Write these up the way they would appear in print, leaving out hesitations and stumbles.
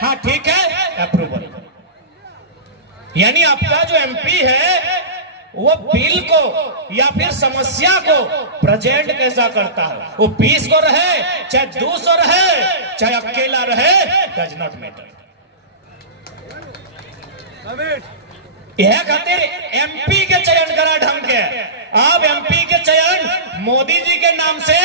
हाँ ठीक है, अप्रूवल। यानी आपका जो एमपी है वो बिल को या फिर समस्या को प्रेजेंट कैसा करता है, वो 20 को रहे चाहे 200 रहे चाहे अकेला रहे, डज नॉट मैटर। यह खातिर एमपी के चयन करा ढंग के। अब एमपी के चयन मोदी जी के नाम से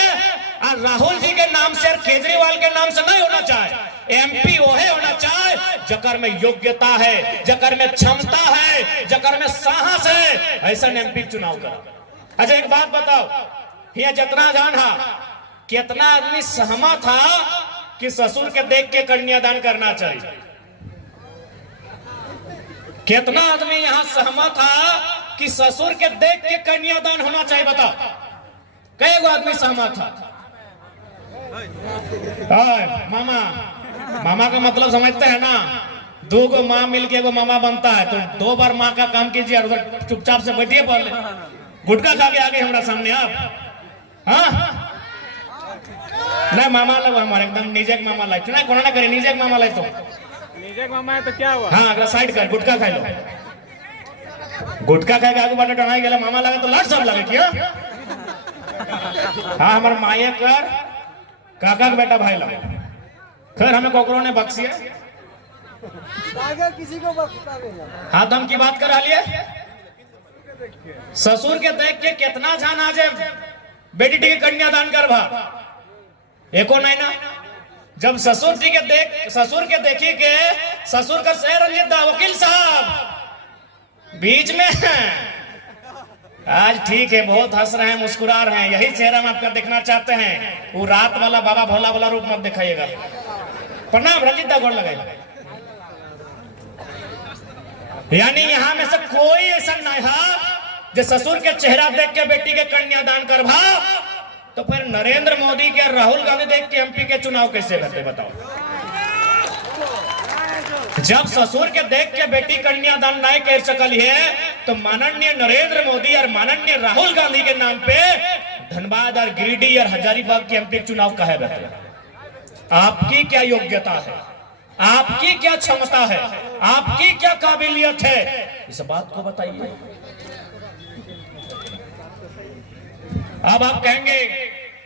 और राहुल जी के नाम से और केजरीवाल के नाम से नहीं होना चाहिए। एमपी वही होना चाहिए जकर में योग्यता है, जकर में क्षमता है, जकर में साहस है, ऐसा एमपी चुनाव करो। अच्छा एक बात बताओ, ये जितना जान हा कितना आदमी सहमत था कि ससुर के देख के कन्यादान करना चाहिए? कितना आदमी यहां सहमत था कि ससुर के देख के कन्यादान होना चाहिए? बताओ, कई गो आदमी सहमत था? मामा, मामा का मतलब समझते हैं ना, दो गो माँ मिलके एगो मामा बनता है। तो 2 बार माँ का काम कीजिए और उधर चुपचाप से बैठिए, पहले गुटखा खा के आगे हमारा सामने आप। हाँ नहीं, मामा लोग हमारे एकदम निजे मामा लाइक ना, कोना ना करे निजे मामा लाइक। तो निजे मामा है तो क्या हुआ? हाँ अगला साइड कर, गुटखा खा लो। गुटखा खाए आगे बाटे टनाई गया मामा लगे तो लाट सब लगे क्या? हाँ हमारे माये कर काका का बेटा भाई लगे। खैर हमें कोकरों ने बख्शिया, किसी को हाँ दम की बात करा लिए। ससुर के देख के कितना जान आ जाए बेटी के कन्यादान करवा, एको नहीं ना। जब ससुर के देखी के ससुर का शहर रंजित वकील साहब बीच में आज ठीक है, बहुत हंस रहे हैं, मुस्कुरा रहे हैं, यही चेहरा हम आपका देखना चाहते हैं। वो रात वाला बाबा भोला वाला रूप मत दिखाइएगा। प्रणाम रंजित दा, गोड़ लगाइए। यानी यहां में से कोई ऐसा नहीं है जो ससुर के चेहरा देख के बेटी के कन्यादान करवा, तो फिर नरेंद्र मोदी के राहुल गांधी देख के एमपी के चुनाव कैसे करते बताओ? जब ससुर के देख के बेटी कन्यादान नहीं कर सकल है, तो माननीय नरेंद्र मोदी और माननीय राहुल गांधी के नाम पे धनबाद और गिरिडीह और हजारीबाग के एमपी चुनाव कहे रहते हैं? आपकी क्या योग्यता है, आपकी क्या क्षमता है, आपकी क्या काबिलियत है, इस बात को बताइए। अब आप कहेंगे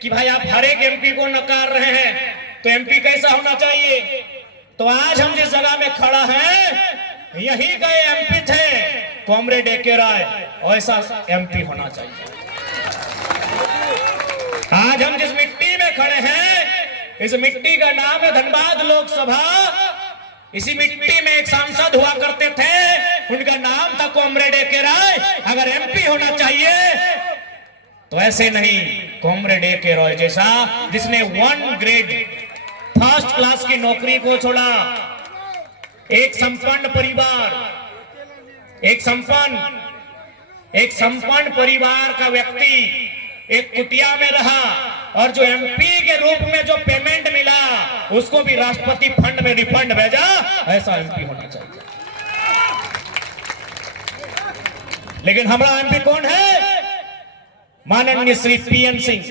कि भाई आप हर एक एमपी को नकार रहे हैं, तो एमपी कैसा होना चाहिए? तो आज हम जिस जगह में खड़ा हैं यही गए एमपी थे कॉमरेड ए.के. राय, ऐसा एमपी होना चाहिए। आज हम जिस मिट्टी में खड़े हैं, इस मिट्टी का नाम है धनबाद लोकसभा। इसी मिट्टी में एक सांसद हुआ करते थे, उनका नाम था कॉमरेड ए.के. राय। अगर एमपी होना चाहिए तो ऐसे नहीं, कॉमरेड ए.के. राय जैसा, जिसने 1 ग्रेड फर्स्ट क्लास की नौकरी को छोड़ा, एक संपन्न परिवार, एक संपन्न परिवार का व्यक्ति एक कुटिया में रहा, और जो एमपी के रूप में जो पेमेंट मिला उसको भी राष्ट्रपति फंड में रिफंड भेजा। ऐसा एमपी होना चाहिए। लेकिन हमारा एमपी कौन है? माननीय श्री पीएन सिंह।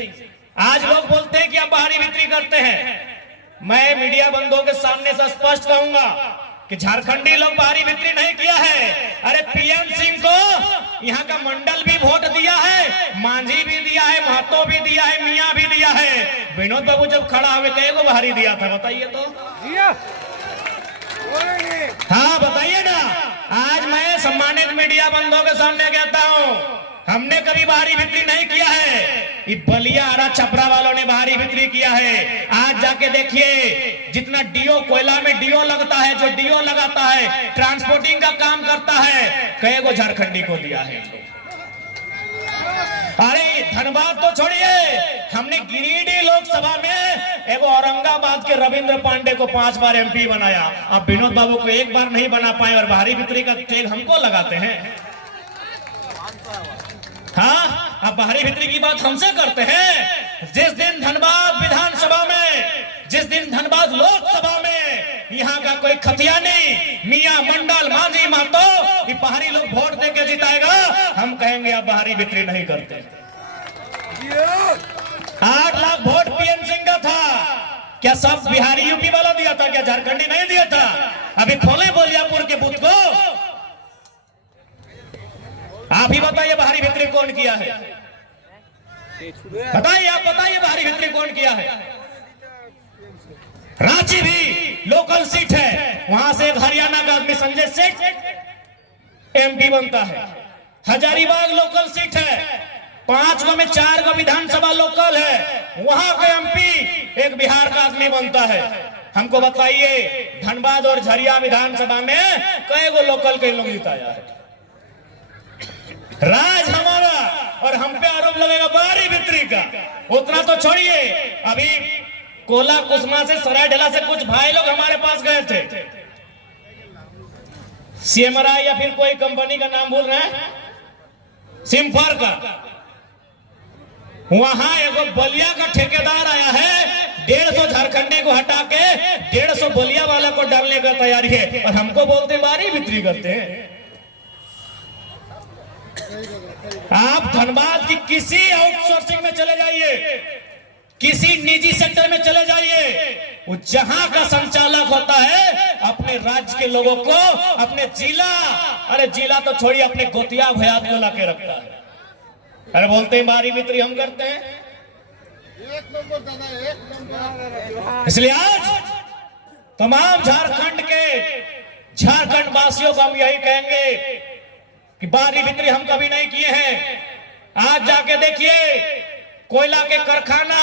आज लोग बोलते हैं कि आप बाहरी बिक्री करते हैं। मैं मीडिया बंधुओं के सामने से स्पष्ट कहूंगा कि झारखंडी लोग बाहरी बिक्री नहीं किया है। अरे पीएन सिंह को यहाँ का मंडल भी वोट दिया है, मांझी भी दिया है, महतो भी दिया है, मियाँ भी दिया है। विनोद बाबू जब खड़ा हुए थे को बाहरी दिया था, बताइए तो। हाँ बताइए ना। आज मैं सम्मानित मीडिया बंधुओं के सामने कहता हूँ, हमने कभी बाहरी बिक्री नहीं किया है। ये बलिया आरा छपरा वालों ने बाहरी बिक्री किया है। आज जाके देखिए, जितना डीओ कोयला में डीओ लगता है, जो डीओ लगाता है, ट्रांसपोर्टिंग का काम करता है, कई गो झारखंडी को दिया है। अरे धनबाद तो छोड़िए, हमने गिरिडीह लोकसभा में एगो औरंगाबाद के रविंद्र पांडे को 5 बार एमपी बनाया। अब विनोद बाबू को 1 बार नहीं बना पाए और बाहरी बिक्री का तेल हमको लगाते हैं। हाँ, अब बाहरी बिक्री की बात हमसे करते हैं। जिस दिन धनबाद विधानसभा में, जिस दिन धनबाद लोकसभा में यहाँ का कोई खतियानी, मियां, मंडल, मांझी, महतो, ये बाहरी लोग वोट देके जिताएगा, हम कहेंगे अब बाहरी बिक्री नहीं करते। 8 लाख वोट पीएन सिंह का था। क्या सब बिहारी यूपी वाला दिया था? क्या झारखंडी नहीं दिया था? अभी खोले बोलियापुर के बूथ को। आप ही बताइए बाहरी भीतरी कौन किया है, बताइए, आप बताइए बाहरी भीतरी कौन किया है। रांची भी लोकल सीट है, वहां से एक हरियाणा का आदमी संजय सेठ एमपी बनता है। हजारीबाग लोकल सीट है, 5 में 4 का विधानसभा लोकल है, वहां का एमपी एक बिहार का आदमी बनता है। हमको बताइए धनबाद और झरिया विधानसभा में कई गो लोकल के लोग जिताया है। राज हमारा और हम पे आरोप लगेगा बाहरी भीतरी का। उतना तो छोड़िए, अभी कोला कुसमा से सरायढेला से कुछ भाई लोग हमारे पास गए थे, सीएमआरआई या फिर कोई कंपनी का नाम बोल रहे हैं, सिम्फर का। वहां एक बलिया का ठेकेदार आया है, 150 झारखंडी को हटा के 150 बलिया वाला को डालने का तैयारी है, और हमको बोलते बारी बिक्री करते हैं। आप धनबाद की किसी आउटसोर्सिंग में चले जाइए, किसी निजी सेक्टर में चले जाइए, वो जहां का संचालक होता है अपने राज्य के लोगों को, अपने जिला, अरे जिला तो छोड़िए, अपने गोतिया भयात को लाके रखता है। अरे बोलते हैं बारी बिक्री हम करते हैं। एक नंबर दादा, एक नंबर। इसलिए आज तमाम झारखंड वासियों को हम यही कहेंगे कि बारी बिक्री हम कभी नहीं किए हैं। आज जाके देखिए, कोयला के कारखाना,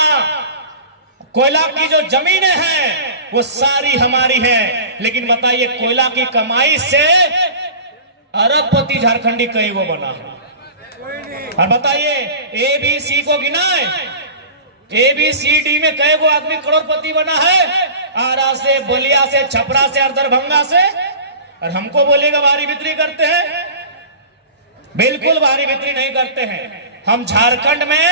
कोयला की जो जमीनें हैं वो सारी हमारी हैं, लेकिन बताइए कोयला की कमाई से अरबपति झारखंडी कई वो बना है। और बताइए एबीसी को गिनाए, एबीसीडी में कई गो आदमी करोड़पति बना है, आरा से, बलिया से, छपरा से और दरभंगा से। और हमको बोलेगा बारी बिक्री करते हैं, बिल्कुल बारी बिक्री नहीं करते हैं। हम झारखंड में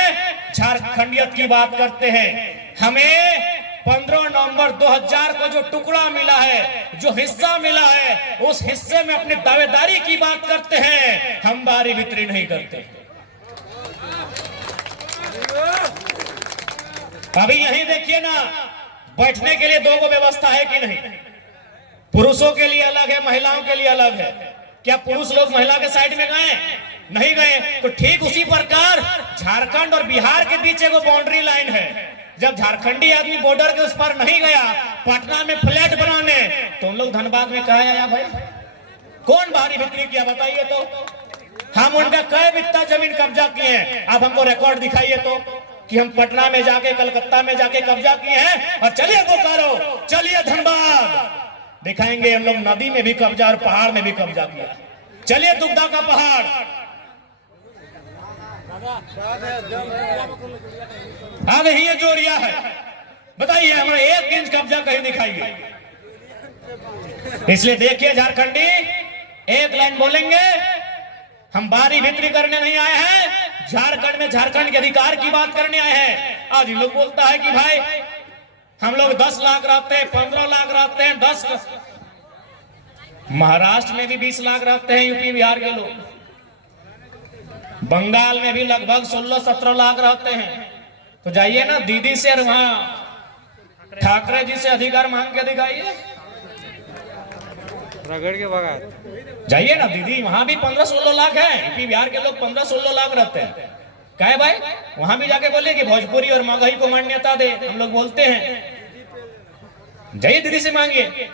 झारखंडियत की बात करते हैं। हमें 15 नवंबर 2000 को जो टुकड़ा मिला है, जो हिस्सा मिला है, उस हिस्से में अपनी दावेदारी की बात करते हैं, हम बारी बिक्री नहीं करते। अभी यही देखिए ना, बैठने के लिए 2 गो व्यवस्था है कि नहीं, पुरुषों के लिए अलग है, महिलाओं के लिए अलग है। क्या पुरुष लोग महिला के साइड में गए? नहीं गए। तो ठीक उसी प्रकार झारखंड और बिहार के बीच एक बाउंड्री लाइन है। जब झारखंडी आदमी बॉर्डर के उस पर नहीं गया पटना में फ्लैट बनाने, तो उन लोग धनबाद में कहा आया भाई, कौन बाहरी बिक्री किया बताइए तो। हम उनका कई बित्ता जमीन कब्जा किए हैं, अब हमको रिकॉर्ड दिखाइए तो कि हम पटना में जाके, कलकत्ता में जाके कब्जा किए हैं। और चलिए बोकारो, चलिए धनबाद, दिखाएंगे हम लोग नदी में भी कब्जा और पहाड़ में भी कब्जा किया। चलिए दुग्धा का पहाड़, आगे ही ये जोरिया है, बताइए हमारा 1 इंच कब्जा कहीं दिखाइए। इसलिए देखिए झारखंडी, एक लाइन बोलेंगे, हम बारी बिक्री करने नहीं आए हैं, झारखंड में झारखंड के अधिकार की बात करने आए हैं। आज लोग बोलता है कि भाई हम लोग 10 लाख रहते हैं, 15 लाख रहते हैं, 10 महाराष्ट्र में भी 20 लाख रहते हैं, यूपी बिहार के लोग, बंगाल में भी लगभग 16-17 लाख रहते हैं। तो जाइए ना दीदी से और वहां ठाकरे जी से अधिकार मांग के दिखाइए, रगड़ के भगा जाइए ना दीदी, वहां भी 15-16 लाख है, यूपी बिहार के लोग 15-16 लाख रहते हैं। कहे भाई वहां भी जाके बोलिए कि भोजपुरी और मगही को मान्यता दे, हम लोग बोलते हैं, जाइए दीदी से मांगिए।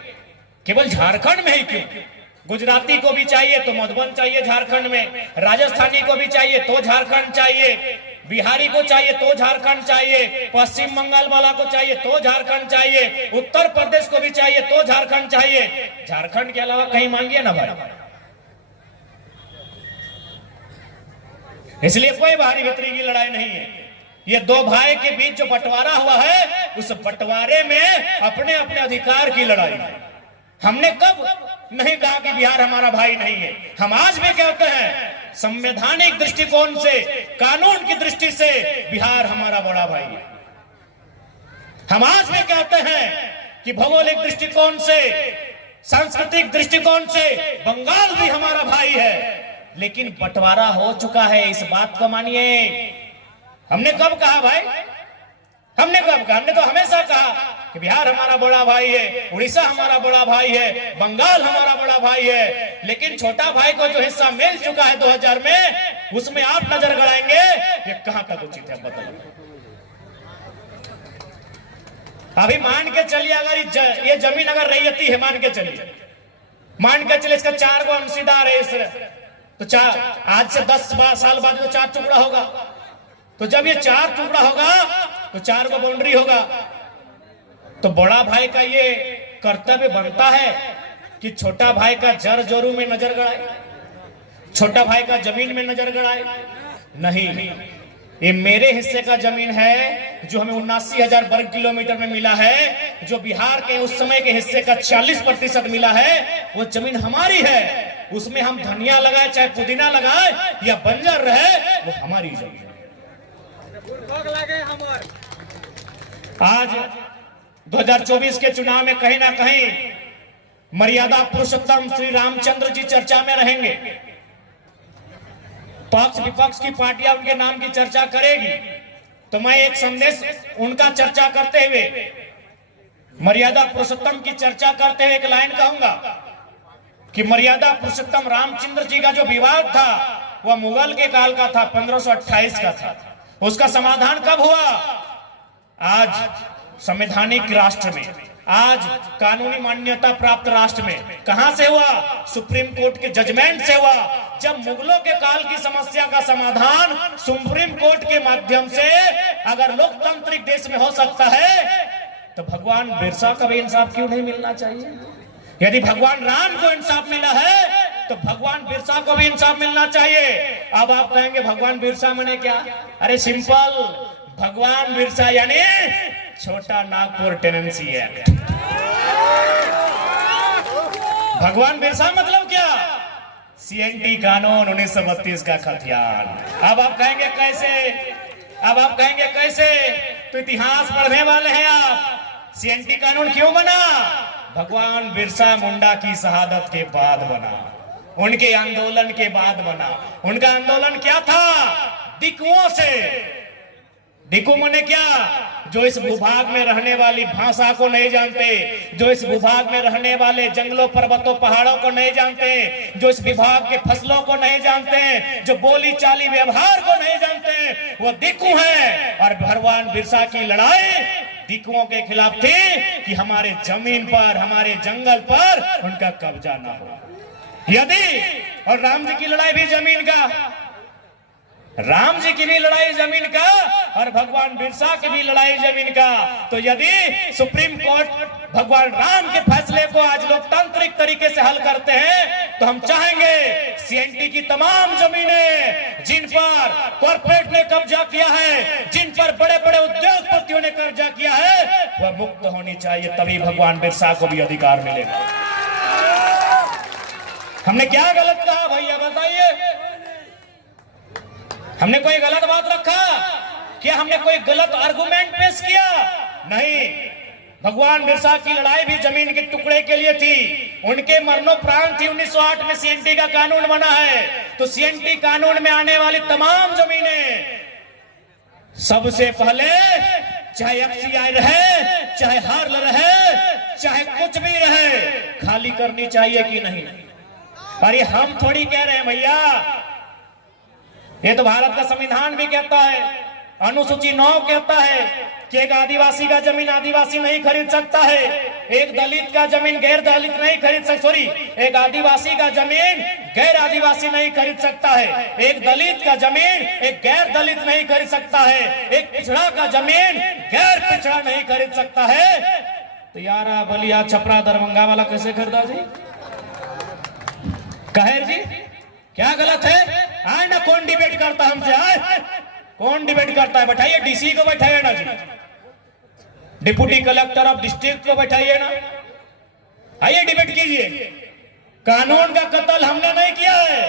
केवल झारखंड में ही क्यों, गुजराती को भी चाहिए तो मधुबन चाहिए झारखंड में, राजस्थानी को भी चाहिए तो झारखंड चाहिए, बिहारी को चाहिए तो झारखंड चाहिए, पश्चिम बंगाल वाला को चाहिए तो झारखंड चाहिए, उत्तर प्रदेश को भी चाहिए तो झारखंड चाहिए। झारखंड के अलावा कहीं मांगिए ना भाई। इसलिए कोई बाहरी बिक्री की लड़ाई नहीं है। ये 2 भाई के बीच जो बंटवारा हुआ है, उस बंटवारे में अपने अपने अधिकार की लड़ाई है। हमने कब नहीं कहा कि बिहार हमारा भाई नहीं है। हम आज भी कहते हैं संवैधानिक दृष्टिकोण से, कानून की दृष्टि से बिहार हमारा बड़ा भाई है। हम आज भी कहते हैं कि भौगोलिक दृष्टिकोण से, सांस्कृतिक दृष्टिकोण से बंगाल भी हमारा भाई है। लेकिन बंटवारा हो चुका है, इस बात को मानिए। हमने कब कहा भाई, हमने कब कहा? हमने तो हमेशा कहा कि बिहार हमारा बड़ा भाई है, उड़ीसा हमारा बड़ा भाई है, बंगाल हमारा बड़ा भाई है, लेकिन छोटा भाई को जो हिस्सा मिल चुका है 2000 में, उसमें आप नजर गड़ाएंगे, ये कहां तक उचित है बताइए। अभी मान के चलिए अगर ये जमीन अगर रैयती है, मान के चलिए, मान के चलिए इसका 4 गो अंशीदार है इस, तो 4 आज से 10 साल बाद तो 4 टुकड़ा होगा, तो जब ये 4 टुकड़ा होगा तो 4 गो बाउंड्री होगा। तो बड़ा भाई का ये कर्तव्य बनता है कि छोटा भाई का जर जोरू में नजर गड़ाए, छोटा भाई का जमीन में नजर गड़ाए। नहीं, ये मेरे हिस्से का जमीन है जो हमें 79,000 वर्ग किलोमीटर में मिला है, जो बिहार के उस समय के हिस्से का 40% मिला है, वो जमीन हमारी है। उसमें हम धनिया लगाए चाहे पुदीना लगाए या बंजर रहे, वो हमारी जमीन है। आज 2024 के चुनाव में कहीं ना कहीं मर्यादा पुरुषोत्तम श्री रामचंद्र जी चर्चा में रहेंगे। पक्ष विपक्ष की पार्टियां उनके नाम की चर्चा करेगी, तो मैं एक संदेश उनका चर्चा करते हुए, मर्यादा पुरुषोत्तम की चर्चा करते हुए एक लाइन कहूंगा कि मर्यादा पुरुषोत्तम रामचंद्र जी का जो विवाद था वह मुगल के काल का था, 1528 का था। उसका समाधान कब हुआ? आज संवैधानिक राष्ट्र में, आज कानूनी मान्यता प्राप्त राष्ट्र में। कहां से हुआ? सुप्रीम कोर्ट के जजमेंट से हुआ। जब मुगलों के काल की समस्या का समाधान सुप्रीम कोर्ट के माध्यम से अगर लोकतांत्रिक देश में हो सकता है, तो भगवान बिरसा का भी इंसाफ क्यों नहीं मिलना चाहिए? यदि भगवान राम को इंसाफ मिला है तो भगवान बिरसा को भी इंसाफ मिलना चाहिए। अब आप कहेंगे भगवान बिरसा माने क्या? अरे सिंपल, भगवान बिरसा यानी छोटा नागपुर टेनेंसी एक्ट। भगवान बिरसा मतलब क्या? सीएनटी कानून 1932 का खतियान। अब आप कहेंगे कैसे? अब आप कहेंगे कैसे? तो इतिहास पढ़ने वाले हैं आप। सीएनटी कानून क्यों बना? भगवान बिरसा मुंडा की शहादत के बाद बना, उनके आंदोलन के बाद बना। उनका आंदोलन क्या था? दिकुओं से। दिकु माने क्या? जो इस भूभाग में रहने वाली भाषा को नहीं जानते, जो इस भूभाग में रहने वाले जंगलों पर्वतों पहाड़ों को नहीं जानते, जो इस विभाग के फसलों को नहीं जानते, जो बोली चाली व्यवहार को नहीं जानते, वो दिकु हैं। और भगवान बिरसा की लड़ाई दिकुओं के खिलाफ थी कि हमारे जमीन पर, हमारे जंगल पर उनका कब्जा ना हो। यदि और राम जी की लड़ाई भी जमीन का, राम जी की भी लड़ाई जमीन का और भगवान बिरसा की भी लड़ाई जमीन का। तो यदि सुप्रीम कोर्ट भगवान राम के फैसले को आज लोकतांत्रिक तरीके से हल करते हैं, तो हम चाहेंगे सीएनटी की तमाम जमीनें जिन पर कॉर्पोरेट ने कब्जा किया है, जिन पर बड़े बड़े उद्योगपतियों ने कब्जा किया है, वह मुक्त होनी चाहिए। तभी भगवान बिरसा को भी अधिकार मिलेगा। हमने क्या गलत कहा भैया बताइए? हमने कोई गलत बात रखा क्या? हमने कोई गलत आर्गुमेंट पेश किया? नहीं। भगवान बिरसा की लड़ाई भी जमीन के टुकड़े के लिए थी, उनके मरणोपरांत थी। 1908 में सीएनटी का कानून बना है, तो सीएनटी कानून में आने वाली तमाम जमीनें सबसे पहले, चाहे एफसीआई रहे, चाहे हार्ल रहे, चाहे कुछ भी रहे, खाली करनी चाहिए कि नहीं? अरे हम थोड़ी कह रहे हैं भैया, ये तो भारत का संविधान भी कहता है, अनुसूची 9 कहता है कि एक आदिवासी का जमीन आदिवासी नहीं खरीद सकता है, एक दलित का जमीन गैर दलित नहीं खरीद सकता, सॉरी, एक आदिवासी का जमीन गैर आदिवासी नहीं खरीद सकता है, एक दलित का जमीन एक गैर दलित नहीं खरीद सकता है, एक पिछड़ा का जमीन गैर पिछड़ा नहीं खरीद सकता है। तो यारा बलिया छपरा दरभंगा वाला कैसे खरीदा जी? कहेर जी क्या गलत है? आए ना, कौन डिबेट करता हमसे? आए, कौन डिबेट करता है? बैठाइए, डीसी को बैठाइए ना जी, डिप्टी कलेक्टर ऑफ डिस्ट्रिक्ट को बैठाइए ना, आइए डिबेट कीजिए। कानून का कत्ल हमने नहीं किया है,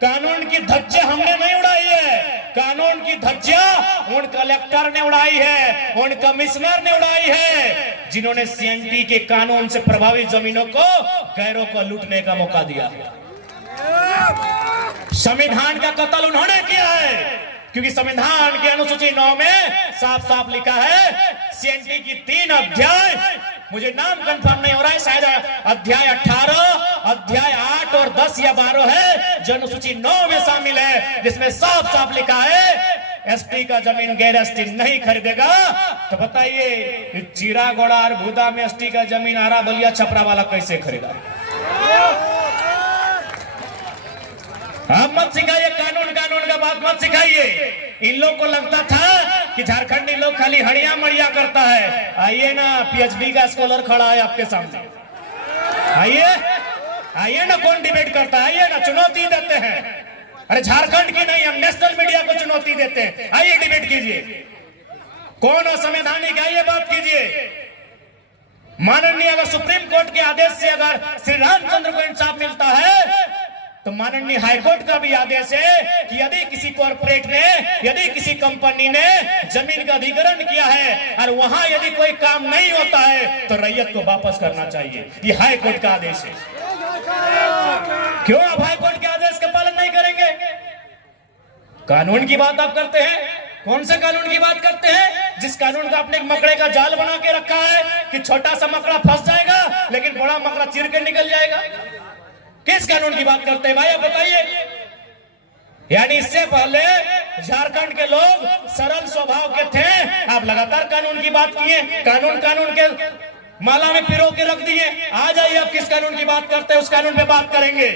कानून की धज्जियां हमने नहीं उड़ाई है, कानून की धज्जियां उन कलेक्टर ने उड़ाई है, उन कमिश्नर ने उड़ाई है, जिन्होंने सीएनटी के कानून से प्रभावित जमीनों को गैरों को लूटने का मौका दिया है। संविधान का कत्ल उन्होंने किया है, क्योंकि संविधान के अनुसूची 9 में साफ साफ लिखा है सीएनटी की 3 अध्याय, मुझे नाम कंफर्म नहीं हो रहा है, शायद अध्याय 18, अध्याय 8 और 10 या 12 है जो अनुसूची 9 में शामिल है, जिसमें साफ साफ लिखा है एसटी का जमीन गैर एसटी नहीं खरीदेगा। तो बताइए चीरा गोड़ा और भूदा में एसटी का जमीन आरा बलिया छपरा वाला कैसे खरीदा? आप मत सिखाइए कानून कानून का बात मत सिखाइए। इन लोग को लगता था कि झारखंडी लोग खाली हड़िया मड़िया करता है। आइए ना, पीएचडी का स्कॉलर खड़ा है आपके सामने, आइए आइए ना, कौन डिबेट करता है? आइए ना, चुनौती देते हैं। अरे झारखंड की नहीं, हम नेशनल मीडिया को चुनौती देते हैं। आइए डिबेट कीजिए, कौन असंवैधानिक, आइए बात कीजिए। माननीय अगर सुप्रीम कोर्ट के आदेश से अगर श्री रामचंद्र को इंसाफ मिलता है तो माननीय हाईकोर्ट का भी आदेश है कि यदि किसी कॉर्पोरेट ने, यदि किसी कंपनी ने जमीन का अधिग्रहण किया है और वहां यदि कोई काम नहीं होता है तो रैयत को वापस करना चाहिए। ये हाईकोर्ट का आदेश है। क्यों आप हाईकोर्ट के आदेश का पालन नहीं करेंगे? कानून की बात आप करते हैं, कौन से कानून की बात करते हैं? जिस कानून का आपने मकड़े का जाल बना के रखा है कि छोटा सा मकड़ा फंस जाएगा लेकिन बड़ा मकड़ा चीर के निकल जाएगा। किस कानून की बात करते हैं भाई, आप बताइए। यानी इससे पहले झारखंड के लोग सरल स्वभाव के थे, आप लगातार कानून की बात किए, कानून कानून के माला में पिरो के रख दिए। आ जाइए, आप किस कानून की बात करते हैं उस कानून पे बात करेंगे।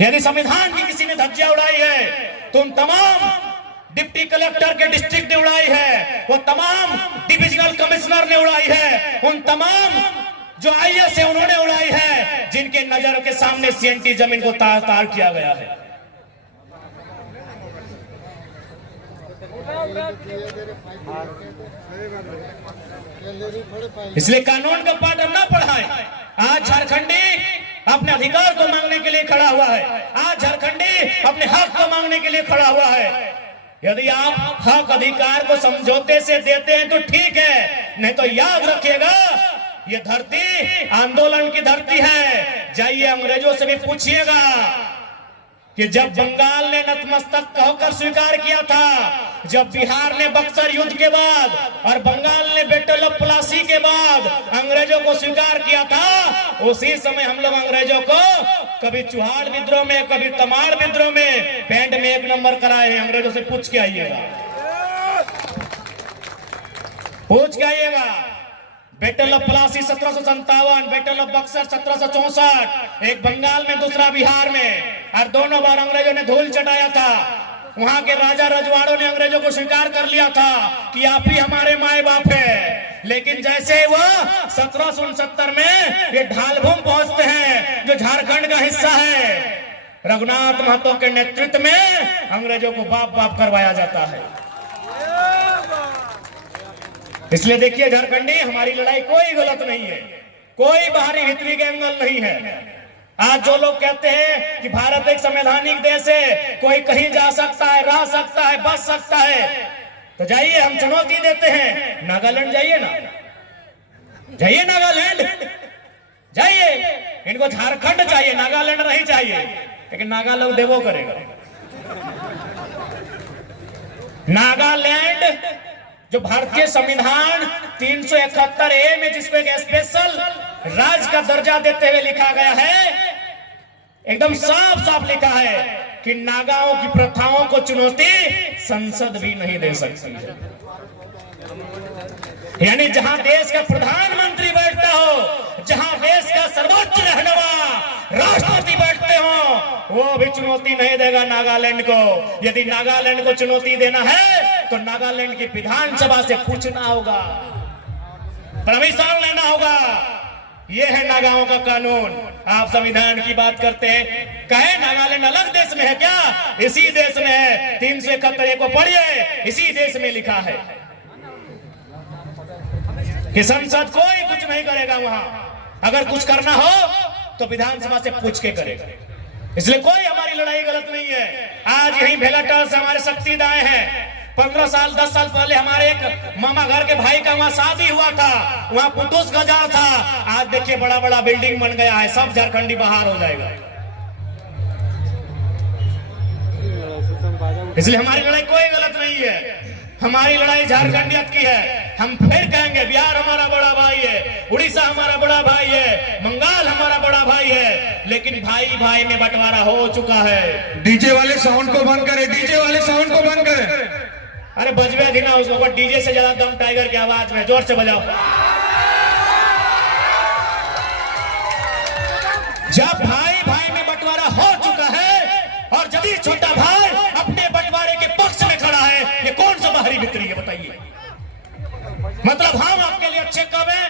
यदि संविधान की किसी ने धज्जियां उड़ाई है तो उन तमाम डिप्टी कलेक्टर के डिस्ट्रिक्ट ने उड़ाई है, वो तमाम डिविजनल कमिश्नर ने उड़ाई है, उन तमाम जो आईएएस है उन्होंने उड़ाई है, जिनके नजरों के सामने सीएनटी जमीन को तार तार किया गया है। इसलिए कानून का पाठ हम ना पढ़ाएं। आज झारखंडी अपने अधिकार को मांगने के लिए खड़ा हुआ है, आज झारखंडी अपने हक को मांगने के लिए खड़ा हुआ है। यदि आप हक अधिकार को समझौते से देते हैं तो ठीक है, नहीं तो याद रखिएगा ये धरती आंदोलन की धरती है। जाइए अंग्रेजों से भी पूछिएगा कि जब बंगाल ने नतमस्तक कहकर स्वीकार किया था, जब बिहार ने बक्सर युद्ध के बाद और बंगाल ने बैटल ऑफ प्लासी के बाद अंग्रेजों को स्वीकार किया था, उसी समय हम लोग अंग्रेजों को कभी चुहाड़ विद्रोह में, कभी तमाड़ विद्रोह में पैंट में 1 नंबर कराए हैं। अंग्रेजों से पूछ के आइएगा, पूछ के आइएगा। Battle of Plassey 1757, battle of Buxar 1764, एक बंगाल में दूसरा बिहार में, और दोनों बार अंग्रेजों ने धूल चटाया था। वहां के राजा रजवाड़ों ने अंग्रेजों को स्वीकार कर लिया था कि आप ही हमारे माए बाप है। लेकिन जैसे वह 1769 में ये ढालभूम पहुंचते हैं जो झारखंड का हिस्सा है, रघुनाथ महतो के नेतृत्व में अंग्रेजों को बाप बाप करवाया जाता है। इसलिए देखिए झारखंडी, हमारी लड़ाई कोई गलत नहीं है, कोई बाहरी भीतरी के एंगल नहीं है। आज जो लोग कहते हैं कि भारत एक संवैधानिक देश है, कोई कहीं जा सकता है, रह सकता है, बच सकता है, तो जाइए, हम चुनौती देते हैं। नागालैंड जाइए ना, जाइए नागालैंड जाइए। इनको झारखंड चाहिए, नागालैंड नहीं चाहिए, लेकिन नागा लोग देवो करेगा। नागालैंड जो भारतीय संविधान 371A में जिसको एक स्पेशल राज्य का दर्जा देते हुए लिखा गया है, एकदम साफ साफ लिखा है कि नागाओं की प्रथाओं को चुनौती संसद भी नहीं दे सकती है। यानी जहां देश का प्रधानमंत्री बैठता हो, जहां देश का सर्वोच्च रहनुमा राष्ट्रपति बैठते हो, वो भी चुनौती नहीं देगा नागालैंड को। यदि नागालैंड को चुनौती देना है तो नागालैंड की विधानसभा से पूछना होगा, परमिशन लेना होगा। ये है नागाओं का कानून। आप संविधान की बात करते हैं, कहे नागालैंड अलग देश में है क्या? इसी देश में है। 371 को पढ़िए, इसी देश में लिखा है कि संसद कोई कुछ नहीं करेगा वहां। अगर कुछ करना हो तो विधानसभा से पूछ के करेगा। इसलिए कोई हमारी लड़ाई गलत नहीं है। आज यही भेलाटाल से हमारे शक्तिदाएं हैं। 15 साल 10 साल पहले हमारे एक मामा घर के भाई का वहां शादी हुआ था, वहां पुटुस गजा था। आज देखिए बड़ा बड़ा बिल्डिंग बन गया है, सब झारखंडी बाहर हो जाएगा। इसलिए हमारी लड़ाई कोई गलत नहीं है। हमारी लड़ाई झारखंडियत की है। हम फिर कहेंगे बिहार हमारा बड़ा भाई है, उड़ीसा हमारा बड़ा भाई है, बंगाल हमारा बड़ा भाई है, लेकिन भाई भाई में बंटवारा हो चुका है। डीजे वाले साउंड को बंद करें, डीजे वाले साउंड को बंद करें। अरे बजवे थी ना उसको, डीजे से ज्यादा दम टाइगर की आवाज में, जोर से बजाओ। जब भाई भाई में बंटवारा हो चुका है और जब ये छोटा भाई अपने बंटवारे के पक्ष में खड़ा है, ये कौन सा बाहरी बिक्री है बताइए? मतलब हम आपके लिए अच्छे कब हैं?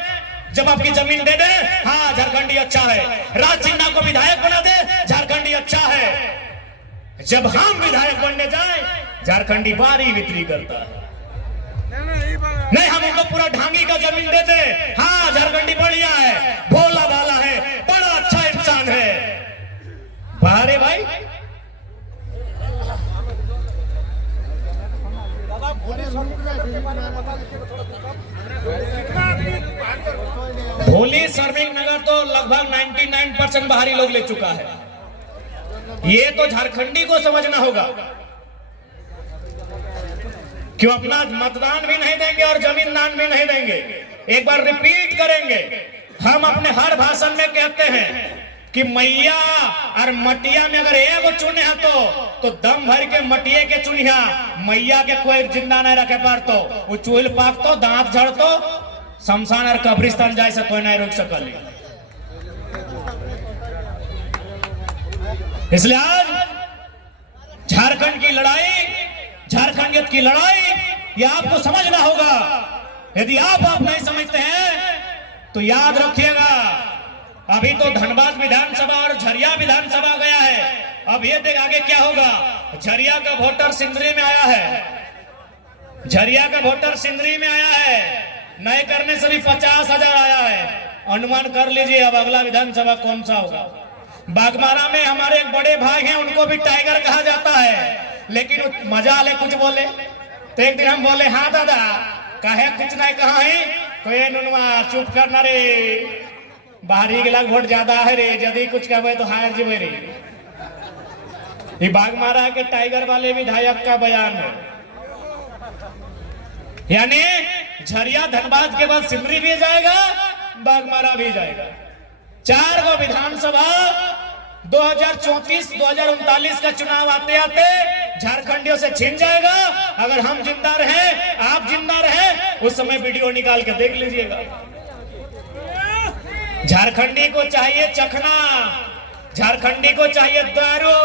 जब आपकी जमीन दे दे, हाँ झारखंडी अच्छा है। राज सिन्हा को विधायक बना दे, झारखंडी अच्छा है। जब हम विधायक बनने जाए, झारखंडी बारी बिक्री करता है। नहीं, हम उनको पूरा ढांगी का जमीन दे दे, हाँ झारखंडी बढ़िया है, भोला भाला है, बड़ा अच्छा इंसान है। बाहरे भाई भोली सर्विंग नगर तो लगभग 99% बाहरी लोग ले चुका है। ये तो झारखंडी को समझना होगा, क्यों अपना मतदान भी नहीं देंगे और जमीन दान भी नहीं देंगे। एक बार रिपीट करेंगे, हम अपने हर भाषण में कहते हैं कि मैया और मटिया में अगर एगो चुने तो दम भर के मटिए के चुनिया, मैया के कोई जिंदा नहीं रखे पर तो वो चूल पाक तो दांत झड़ तो शमशान और कब्रिस्तान जाए से कोई नहीं रोक सकल। इसलिए आज झारखंड की लड़ाई, झारखंडियत की लड़ाई, ये आपको समझना होगा। यदि आप नहीं समझते हैं तो याद रखिएगा, अभी तो धनबाद विधानसभा और झरिया विधानसभा गया है। अब ये देख आगे क्या होगा। झरिया का वोटर सिंदरी में आया है, झरिया का वोटर सिंदरी में आया है, नए करने से भी 50,000 आया है। अनुमान कर लीजिए अब अगला विधानसभा कौन सा होगा। बागमारा में हमारे एक बड़े भाई हैं, उनको भी टाइगर कहा जाता है, लेकिन मजा ले कुछ बोले तो एक दिन हम बोले हाँ दादा कहे कुछ नहीं कहा है, कोई नुनवा चुप करना रे, बाहरी के लग वोट ज्यादा है रे, यदि कुछ कहे तो हार जीवे रे। ये बागमारा के टाइगर वाले विधायक का बयान है। यानी झरिया धनबाद के बाद सिमरी भी जाएगा, बागमारा भी जाएगा। 4 गो विधानसभा 2034-2039 का चुनाव आते आते झारखंडियों से छिन जाएगा। अगर हम जिंदा रहे, आप जिंदा रहे, उस समय वीडियो निकाल के देख लीजिएगा। झारखंडी को चाहिए चखना, झारखंडी को चाहिए दारू,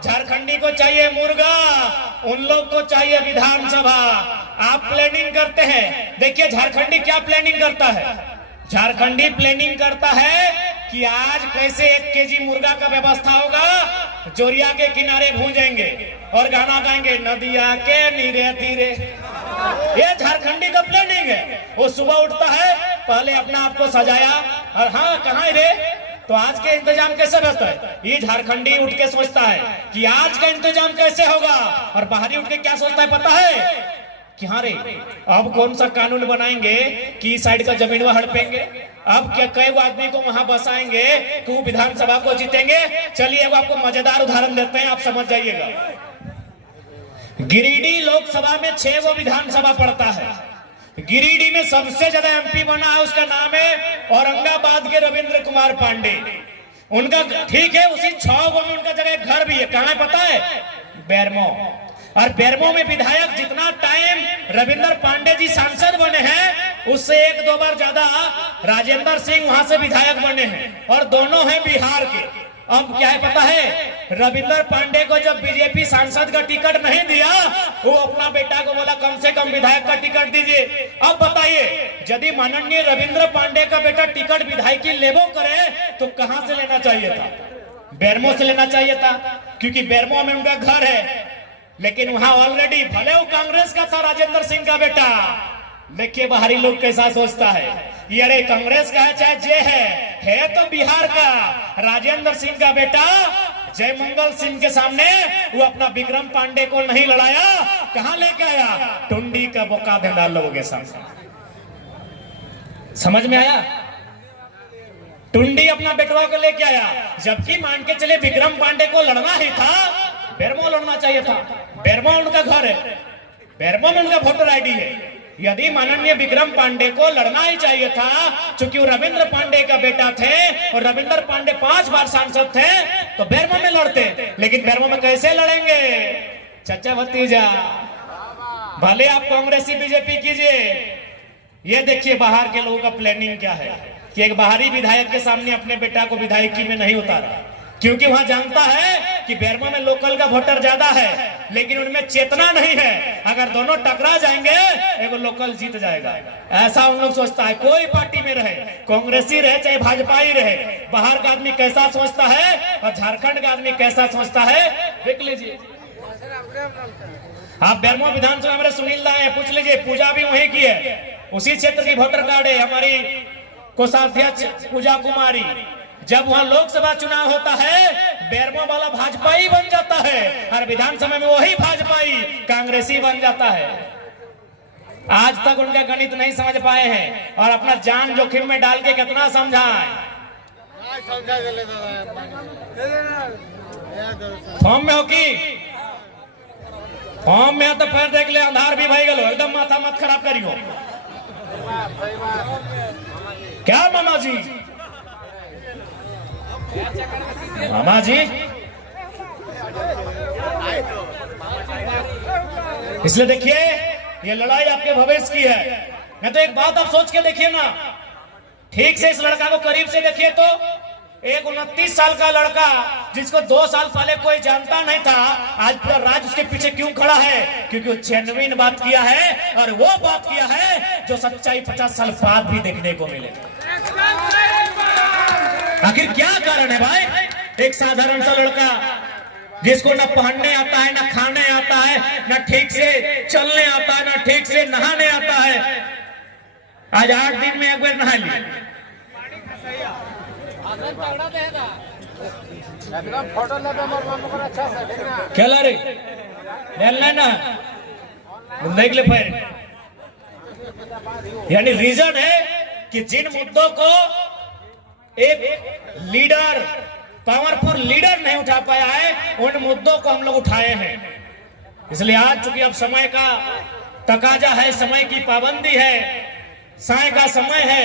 झारखंडी को चाहिए मुर्गा, उन लोग को चाहिए विधानसभा। आप प्लानिंग करते हैं, देखिए झारखंडी क्या प्लानिंग करता है। झारखंडी प्लानिंग करता है कि आज कैसे 1 केजी मुर्गा का व्यवस्था होगा, जोरिया के किनारे भूंजेंगे और गाना गाएंगे नदिया के नीरे तीरे। ये झारखंडी का प्लानिंग है। वो सुबह उठता है, पहले अपना आप को सजाया और हाँ कहाँ रे, तो आज के इंतजाम कैसे रहता है। ये झारखंडी उठ के सोचता है कि आज का इंतजाम कैसे होगा, और बाहरी उठ के क्या सोचता है पता है कि हाँ रे अब कौन सा कानून बनाएंगे कि इस साइड का जमीन वह हड़पेंगे, अब क्या कई आदमी को वहां बसाएंगे कि वो विधानसभा को जीतेंगे। चलिए अब आपको मजेदार उदाहरण देते हैं, आप समझ जाइएगा। गिरिडीह लोकसभा में 6 गो विधानसभा पड़ता है। गिरिडीह में सबसे ज्यादा एमपी बना है, उसका नाम है औरंगाबाद के रविंद्र कुमार पांडे। उनका ठीक है, उसी 6 गो में उनका जगह घर भी है। कहाँ है पता है? बेरमो। और बेरमो में विधायक जितना टाइम रविंद्र पांडे जी सांसद बने हैं, उससे 1-2 बार ज्यादा राजेंद्र सिंह वहां से विधायक बने हैं, और दोनों हैं बिहार के। अब क्या है पता है, रविंद्र पांडे को जब बीजेपी सांसद का टिकट नहीं दिया, वो अपना बेटा को बोला कम से कम विधायक का टिकट दीजिए। अब बताइए, यदि माननीय रविंद्र पांडे का बेटा टिकट विधायकी लेबो करे तो कहां से लेना चाहिए था? बेरमो से लेना चाहिए था, क्योंकि बेरमो में उनका घर है। लेकिन वहां ऑलरेडी भले वो कांग्रेस का था राजेंद्र सिंह का बेटा। देखिए बाहरी लोग कैसा सोचता है, ये अरे कांग्रेस का है चाहे जे है तो बिहार का। राजेंद्र सिंह का बेटा जयमंगल सिंह के सामने वो अपना विक्रम पांडे को नहीं लड़ाया, कहां लेके आया? टुंडी का बोका धंधा लोगों के सामने। समझ में आया? टुंडी अपना बेटवा को लेके आया, जबकि मान के चले विक्रम पांडे को लड़ना ही था, बेरमो लड़ना चाहिए था। बेरमो उनका घर है, बेरमो में उनका वोटर आईडी है। यदि माननीय विक्रम पांडे को लड़ना ही चाहिए था, क्योंकि वो रविंद्र पांडे का बेटा थे और रविंद्र पांडे 5 बार सांसद थे, तो बेरमो में लड़ते। लेकिन बेरमो में कैसे लड़ेंगे चचा भतीजा? भले आप कांग्रेसी बीजेपी कीजिए। ये देखिए बाहर के लोगों का प्लानिंग क्या है कि एक बाहरी विधायक के सामने अपने बेटा को विधायकी में नहीं उतारा, क्योंकि वहां जानता है कि बेरमो में लोकल का वोटर ज्यादा है, लेकिन उनमें चेतना नहीं है। अगर दोनों टकरा जाएंगे एगो लोकल जीत जाएगा, ऐसा उन लोग सोचता है। कोई पार्टी में रहे, कांग्रेसी रहे चाहे भाजपा ही रहे, बाहर का आदमी कैसा सोचता है और झारखंड का आदमी कैसा सोचता है देख लीजिए। आप बेरमो विधानसभा में सुनील दा है, पूछ लीजिए, पूजा भी वहीं की है, उसी क्षेत्र की वोटर कार्ड है हमारी कोषाध्यक्ष पूजा कुमारी। जब वहां लोकसभा चुनाव होता है बेरमो वाला भाजपाई बन जाता है और विधानसभा में वही भाजपाई कांग्रेसी बन जाता है। आज तक उनका गणित नहीं समझ पाए हैं और अपना जान जोखिम में डाल के कितना समझाएं। फॉर्म में हो कि फॉर्म में तो फिर देख ले अंधार भी भाई गलो, एकदम माथा मत खराब करियो। क्या मामा जी? मामा जी इसलिए देखिए ये लड़ाई आपके भविष्य की है। मैं तो एक बात आप सोच के देखिए ना, ठीक से इस लड़का को करीब से देखिए तो एक 29 साल का लड़का जिसको 2 साल पहले कोई जानता नहीं था, आज पूरा राज्य उसके पीछे क्यों खड़ा है? क्योंकि वो जेन्युइन बात किया है और वो बात किया है जो सच्चाई 50 साल बाद भी देखने को मिले। आखिर क्या कारण है भाई? एक साधारण सा लड़का जिसको ना पहनने आता है, ना खाने आता है, ना ठीक से चलने आता है, ना ठीक से नहाने आता है, आज 8 दिन में एक बार नहा लिया। क्या ला रे ना देख ले फिर। यानी रीजन है कि जिन मुद्दों को एक लीडर, पावरफुल लीडर नहीं उठा पाया है, उन मुद्दों को हम लोग उठाए हैं। इसलिए आज चूंकि अब समय का तकाजा है, समय की पाबंदी है, साय का समय है,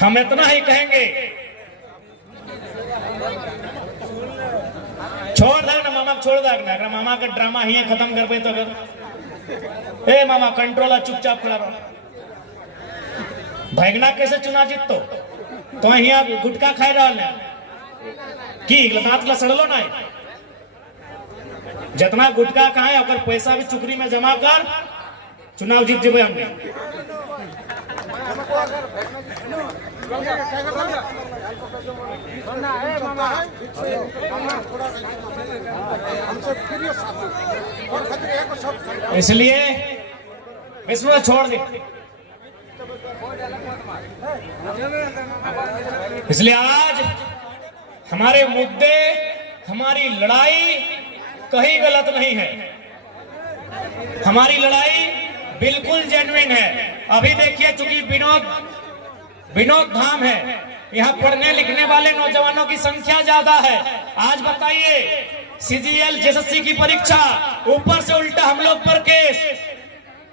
हम इतना ही कहेंगे। छोड़ दे ना मामा, छोड़ दे ना, अगर मामा का ड्रामा ही खत्म कर पाए तो अगर ए मामा कंट्रोल चुपचाप खड़ा रहो। भैगना कैसे चुना जीत तो यहाँ गुटखा खाई रहा की दांत ला सड़लो ना, जितना गुटखा खाए और पैसा भी चुकरी में जमा कर चुनाव जीत जेबे हमने। इसलिए इसमें छोड़ दे। इसलिए आज हमारे मुद्दे, हमारी लड़ाई कहीं गलत नहीं है, हमारी लड़ाई बिल्कुल जेन्युइन है। अभी देखिए चूंकि विनोद धाम है, यहाँ पढ़ने लिखने वाले नौजवानों की संख्या ज्यादा है। आज बताइए सीजीएल जेएसएससी की परीक्षा, ऊपर से उल्टा हम लोग पर केस।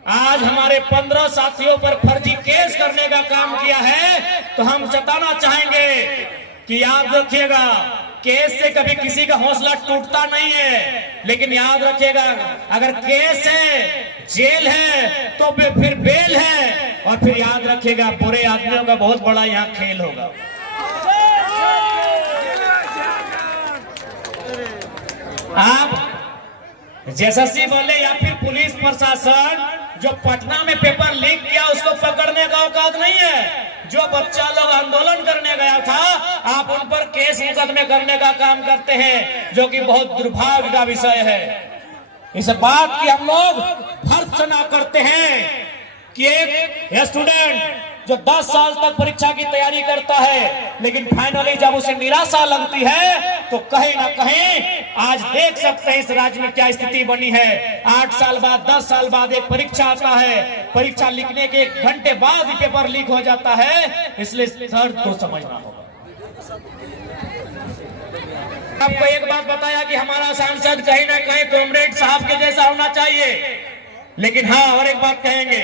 आज हमारे 15 साथियों पर फर्जी केस करने का काम किया है, तो हम जताना चाहेंगे कि याद रखिएगा केस से कभी किसी का हौसला टूटता नहीं है, लेकिन याद रखिएगा अगर केस है, जेल है, तो फिर बेल है, और फिर याद रखिएगा बुरे आदमियों का बहुत बड़ा यहाँ खेल होगा। आप जेएसएससी बोले या फिर पुलिस प्रशासन जो पटना में पेपर लीक किया उसको पकड़ने का औकात नहीं है। जो बच्चा लोग आंदोलन करने गया था, आप उन पर केस मुकदमे करने का काम करते हैं, जो कि बहुत दुर्भाग्य का विषय है। इस बात की हम लोग भर्त्सना करते हैं कि एक स्टूडेंट जो 10 साल तक परीक्षा की तैयारी करता है, लेकिन फाइनली जब उसे निराशा लगती है, तो कहीं ना कहीं आज देख सकते हैं इस राज्य में क्या स्थिति बनी है। 8 साल बाद, 10 साल बाद एक परीक्षा आता है, परीक्षा लिखने के 1 घंटे बाद ही पेपर लीक हो जाता है। इसलिए दर्द को समझना होगा। आपको एक बात बताया कि हमारा सांसद कहीं ना कहीं कॉमरेड साहब के जैसा होना चाहिए, लेकिन हाँ और एक बात कहेंगे,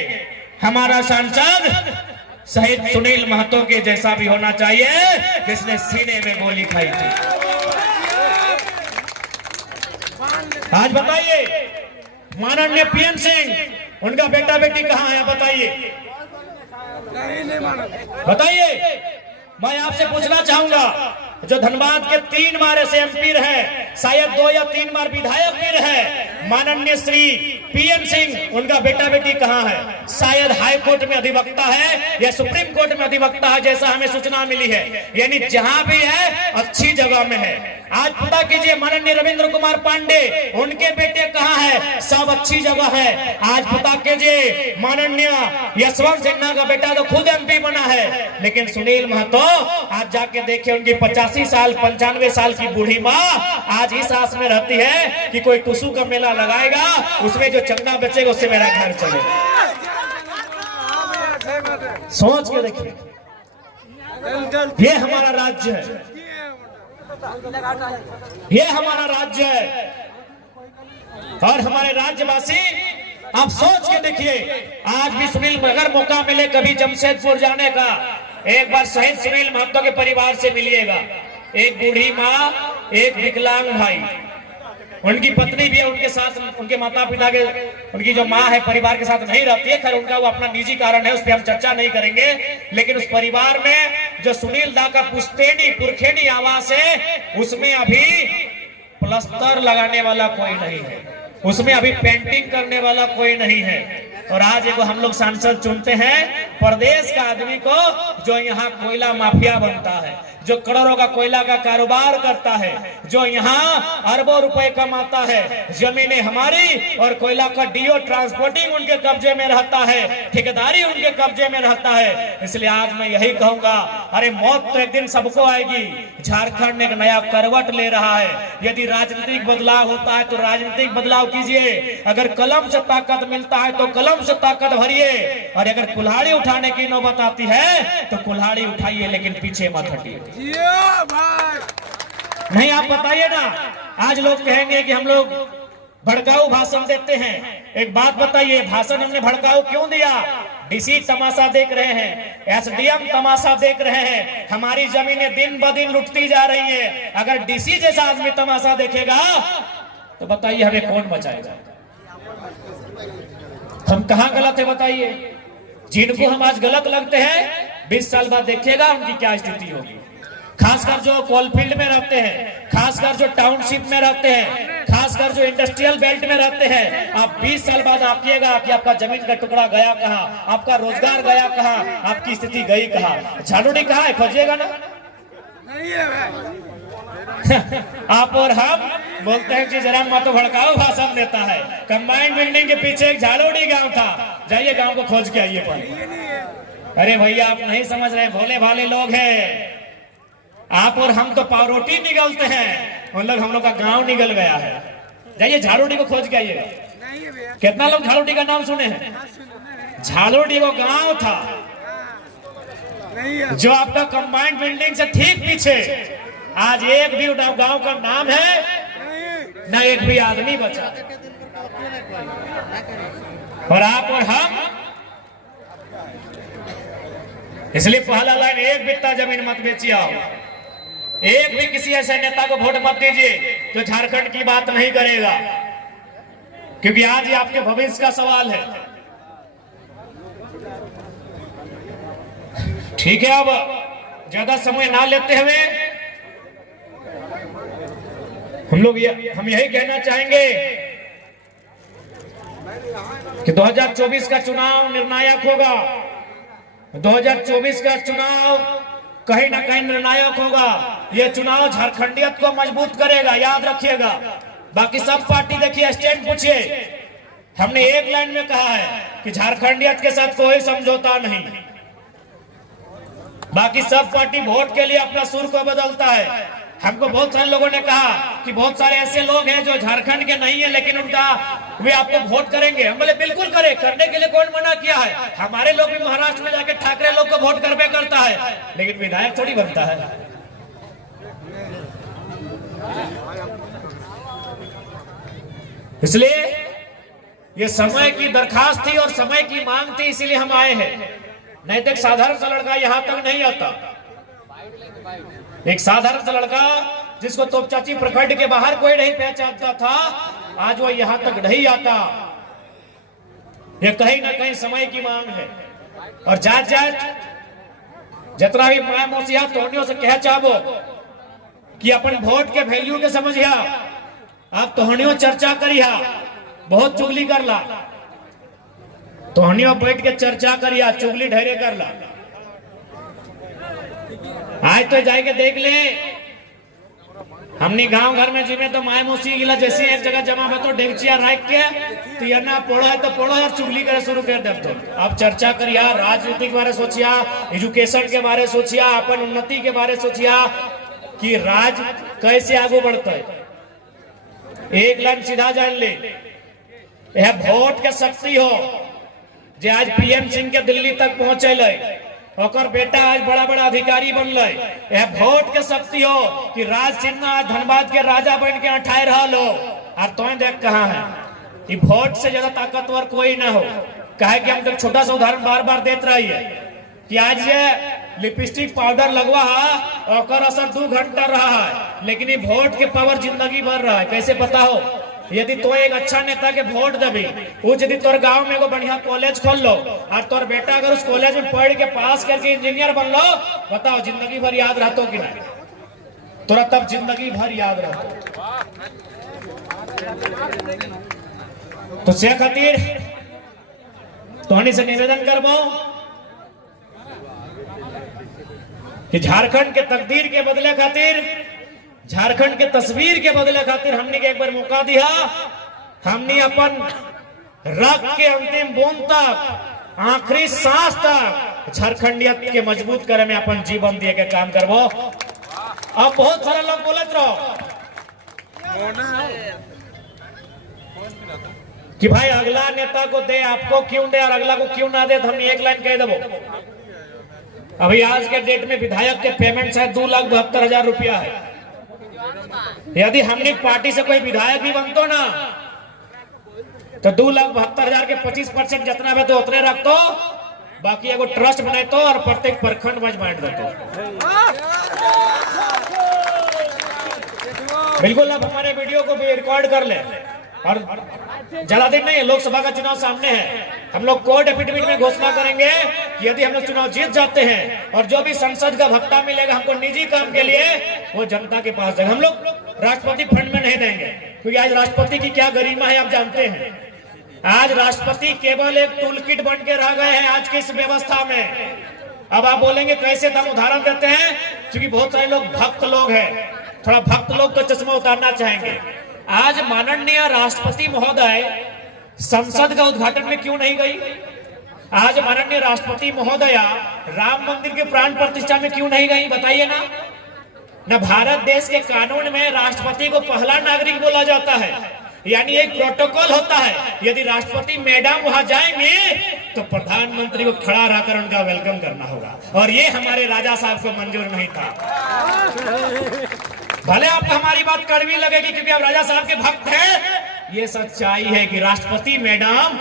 हमारा सांसद शहीद सुनील महतो के जैसा भी होना चाहिए जिसने सीने में गोली खाई थी। आज बताइए माननीय पीएन सिंह उनका बेटा बेटी कहाँ है, बताइए बताइए। मैं आपसे पूछना चाहूंगा, जो धनबाद के 3 बार ऐसे एमपी रहे, शायद 2 या 3 बार विधायक भी रहे, माननीय श्री पीएन सिंह उनका बेटा बेटी कहाँ है? शायद हाई कोर्ट में अधिवक्ता है या सुप्रीम कोर्ट में अधिवक्ता है, जैसा हमें सूचना मिली है। यानी जहां भी है अच्छी जगह में है। आज पता कीजिए माननीय रविंद्र कुमार पांडे उनके बेटे कहाँ है? सब अच्छी जगह है। आज पता कीजिए माननीय यशवंत सिन्हा का बेटा तो खुद एमपी बना है, लेकिन सुनील महतो आज जाके देखिए उनकी 85 साल 95 साल की बूढ़ी माँ आज इस आस में रहती है कि कोई टुसू का मेला लगाएगा, उसमें जो चंदा बचेगा उससे मेरा घर चलेगा। सोच के देखिए, ये हमारा राज्य है, ये हमारा राज्य है। और हमारे राज्यवासी आप सोच के देखिए, आज भी सुनील, अगर मौका मिले कभी जमशेदपुर जाने का, एक बार शहीद सुनील महतो के परिवार से मिलिएगा। एक बूढ़ी माँ, एक विकलांग भाई, उनकी पत्नी भी है उनके साथ, उनके माता पिता के, उनकी जो माँ है परिवार के साथ नहीं रहती है। खैर उनका वो अपना निजी कारण है, उस पर हम चर्चा नहीं करेंगे। लेकिन उस परिवार में जो सुनील दा का पुश्तैनी पुरखेनी आवास है, उसमें अभी प्लास्टर लगाने वाला कोई नहीं है, उसमें अभी पेंटिंग करने वाला कोई नहीं है। और आज एगो हम लोग सांसद चुनते हैं प्रदेश का आदमी को, जो यहाँ कोयला माफिया बनता है, जो करोड़ों का कोयला का कारोबार करता है, जो यहाँ अरबों रुपए कमाता है। जमीनें हमारी और कोयला का डीओ ट्रांसपोर्टिंग उनके कब्जे में रहता है, ठेकेदारी उनके कब्जे में रहता है। इसलिए आज मैं यही कहूंगा, अरे मौत तो एक दिन सबको आएगी। झारखंड एक नया करवट ले रहा है। यदि राजनीतिक बदलाव होता है तो राजनीतिक बदलाव कीजिए, अगर कलम से ताकत मिलता है तो कलम से ताकत भरिए, और अगर कुल्हाड़ी उठाने की नौबत आती है तो कुल्हाड़ी उठाइए, लेकिन पीछे मत हटिए। नहीं आप बताइए ना, आज लोग कहेंगे कि हम लोग भड़काऊ भाषण देते हैं। एक बात बताइए, भाषण हमने भड़काऊ क्यों दिया? डीसी तमाशा देख रहे हैं, एसडीएम तमाशा देख रहे हैं, हमारी जमीनें दिन ब दिन लुटती जा रही है। अगर डीसी जैसा आदमी तमाशा देखेगा तो बताइए हमें कौन बचाएगा? हम कहाँ गलत है बताइए? जिनको हम आज गलत लगते हैं 20 साल बाद देखिएगा उनकी क्या स्थिति होगी। खासकर जो कोलफील्ड में रहते हैं, खासकर जो टाउनशिप में रहते हैं, खासकर जो इंडस्ट्रियल बेल्ट में रहते हैं, आप 20 साल बाद आइएगा कि आपका जमीन का टुकड़ा गया कहाँ, आपका रोजगार गया कहाँ, आपकी स्थिति गई कहाँ। झाड़ूडी कहाँ है? खोजिएगा ना। आप और हम बोलते हैं कि जरा मत भड़काओ भाषण देता है। कंबाइंड बिल्डिंग के पीछे एक झाड़ूडी गांव था, जाइए गांव को खोज के आइए पर। अरे भैया आप नहीं समझ रहे, भोले भाले लोग हैं। आप और हम तो पावरोटी निगलते हैं, उन लोग हम लोग का गांव निगल गया है। जाइए झाड़ूडी को खोज के आइए। कितना लोग झाड़ूडी का नाम सुने हैं? झाड़ूडी वो गांव था जो आपका कंबाइंड बिल्डिंग से ठीक पीछे। आज एक भी गांव का नाम है ना, एक भी आदमी बचा। और आप और हम, इसलिए पहला लाइन, एक बित्ता जमीन मत बेचिए। आओ, एक भी किसी ऐसे नेता को वोट मत दीजिए जो झारखंड की बात नहीं करेगा, क्योंकि आज ये आपके भविष्य का सवाल है। ठीक है, अब ज्यादा समय ना लेते हुए हम यही कहना चाहेंगे कि 2024 का चुनाव निर्णायक होगा। 2024 का चुनाव कहीं ना कहीं निर्णायक होगा। यह चुनाव झारखंडियत को मजबूत करेगा, याद रखिएगा। बाकी सब पार्टी देखिए, स्टैंड पूछिए। हमने एक लाइन में कहा है कि झारखंडियत के साथ कोई समझौता नहीं। बाकी सब पार्टी वोट के लिए अपना सुर को बदलता है। हमको बहुत सारे लोगों ने कहा कि बहुत सारे ऐसे लोग हैं जो झारखंड के नहीं है, लेकिन वे आपको वोट करेंगे। हम बोले बिल्कुल करें, करने के लिए कौन मना किया है? हमारे लोग भी महाराष्ट्र में जाके ठाकरे लोग को वोट करबे करता है, लेकिन विधायक थोड़ी बनता है। इसलिए ये समय की दरखास्त थी और समय की मांग थी, इसीलिए हम आए हैं। नहीं तो एक साधारण सा लड़का यहां तक नहीं आता। एक साधारण सा लड़का जिसको तोपचाची प्रखंड के बाहर कोई नहीं पहचानता था, आज वो यहां तक नहीं आता। ये कहीं ना कहीं समय की मांग है। और जात जात जितना भी माया मोसिया तोहनियों से कह चाहो कि अपन वोट के वैल्यू के समझिया, आप तोहनियों चर्चा करिया, बहुत चुगली कर ला, तोहनियों बैठ के चर्चा करिया, चुगली ढेरे कर ला। आज तो जाके देख ले, हमने गांव घर में जिमे तो माय मोसी गिला जैसे एक जगह जमा हो तो डेगचिया रख के तो ये ना पढ़ो है तो पढ़ो और चुगली करे शुरू कर दे। तो आप चर्चा करिया, राजनीति के बारे सोचिया, एजुकेशन के बारे सोचिया, अपन उन्नति के बारे सोचिया कि राज कैसे आगे बढ़ता है। एक लाइन सीधा जान ले, यह वोट के शक्ति हो जे आज पीएम सिंह के दिल्ली तक पहुंचे, और बेटा आज बड़ा बड़ा अधिकारी बन ले। यह वोट के शक्ति हो कि राज सिन्हा धनबाद के राजा बन के अठाए रहा लो। और तो देख कहाँ है कि वोट से ज्यादा ताकतवर कोई ना हो। कहे कि हम तो छोटा सा उदाहरण बार बार देते रही है कि आज ये लिपस्टिक पाउडर लगवा है और असर 2 घंटा रहा है, लेकिन ये वोट के पावर जिंदगी भर रहा है। कैसे पता हो? यदि तो एक अच्छा नेता के वोट देबी, वो यदि तोर गांव में एगो बढ़िया कॉलेज खोल लो और तोर बेटा अगर उस कॉलेज में पढ़ के पास करके इंजीनियर बन लो, बताओ जिंदगी भर याद रहतो कि नहीं? तोरा तब जिंदगी भर याद रहतो। तो से खातिर तोहनी से निवेदन करबो कि झारखंड के तकदीर के बदले खातिर, झारखंड के तस्वीर के बदले खातिर हमने के एक बार मौका दिया। हमने अपन रक्त के अंतिम बूंद तक, आखिरी सांस तक झारखंडियत के मजबूत करे में अपन जीवन दिए के काम करबो। अब बहुत सारा लोग बोलत रहो कि भाई अगला नेता को दे, आपको क्यों दे और अगला को क्यों ना दे। तो हमने एक लाइन कह देबो, अभी आज के डेट में विधायक के पेमेंट शायद 2,72,000 रुपया है। यदि हमने पार्टी से कोई विधायक भी बनतो ना तो 2,72,000 के 25% जितना है तो उतने रखतो, बाकी एगो ट्रस्ट बनाए तो और प्रत्येक प्रखंड में बांट देतो। बिल्कुल आप हमारे वीडियो को भी रिकॉर्ड कर ले। और ज्यादा दिन नहीं है, लोकसभा का चुनाव सामने है। हम लोग कोर्ट एफिडेविट में घोषणा करेंगे कि यदि हम लोग चुनाव जीत जाते हैं और जो भी संसद का भत्ता मिलेगा हमको निजी काम के लिए, वो जनता के पास देगा। हम लोग राष्ट्रपति फंड में नहीं देंगे, क्योंकि आज राष्ट्रपति की क्या गरिमा है आप जानते हैं। आज राष्ट्रपति केवल एक टूल किट बन के रह गए हैं आज की इस व्यवस्था में। अब आप बोलेंगे कैसे? हम उदाहरण देते हैं, क्योंकि बहुत सारे लोग भक्त लोग हैं, थोड़ा भक्त लोग का चश्मा उतारना चाहेंगे। आज माननीय राष्ट्रपति महोदय संसद का उद्घाटन में क्यों नहीं गई? आज माननीय राष्ट्रपति महोदया राम मंदिर के प्राण प्रतिष्ठा में क्यों नहीं गई? बताइए ना। न भारत देश के कानून में राष्ट्रपति को पहला नागरिक बोला जाता है, यानी एक प्रोटोकॉल होता है। यदि राष्ट्रपति मैडम वहां जाएंगे तो प्रधानमंत्री को खड़ा रहकर उनका वेलकम करना होगा, और ये हमारे राजा साहब को मंजूर नहीं था। भले आपको हमारी बात कड़वी लगेगी क्योंकि आप राजा साहब के भक्त हैं, ये सच्चाई है कि राष्ट्रपति मैडम